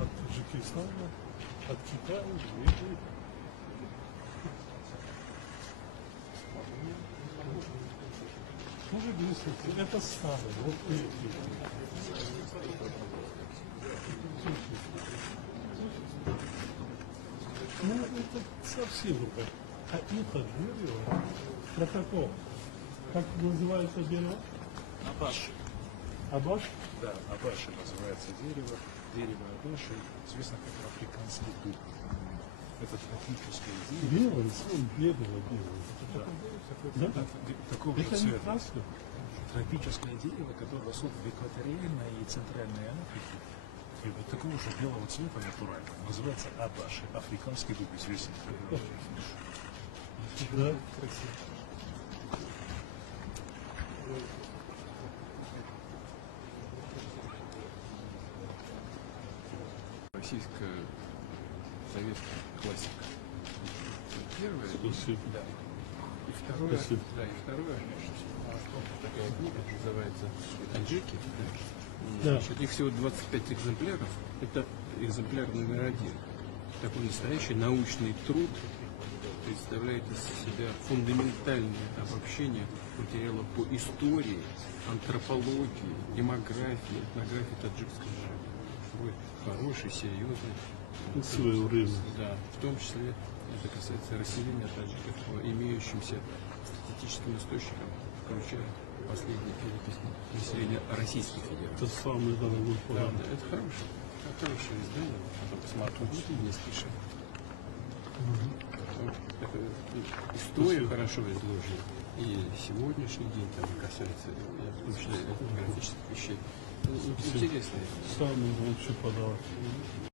от Таджикистана, от Китая, Индии. Может быть, это старое. Вот эти. Ну, это совсем другое. А это дерево, протокол. Как называется дерево? Абаши. Абаш? Да, абаши называется дерево. Дерево абаши известно как африканский дуб. Это тропическое дерево. Белое, сон белого дерева. Да. Да? Такого же Это не цвета. красное? Тропическое дерево, которое растет в экваториальной и центральной Африке. И вот такого же белого цвета натурального. Называется абаши. Африканский дуб известен. Да, красиво. Российская советская классика. Первое. Спасибо. Да. И второе. Спасибо. Да, и второе. Такая книга называется «Таджики». Да. Значит, их всего 25 экземпляров. Это экземпляр номер 1. Такой настоящий научный труд представляет из себя фундаментальное обобщение материала по истории, антропологии, демографии, этнографии таджикской жизни. Будет хороший, серьезный. В свое время. Да, в том числе это касается расселения таджиков по имеющимся статистическим источникам, включая последние перепись населения Российской Это Федерации. самый дорогой Да, план. да, это хорошее издание. Потом посмотрите, не спеши. История хорошо изложена. И сегодняшний день там касается, в том числе, этнографических вещей. Интересные. Самый лучший подарок.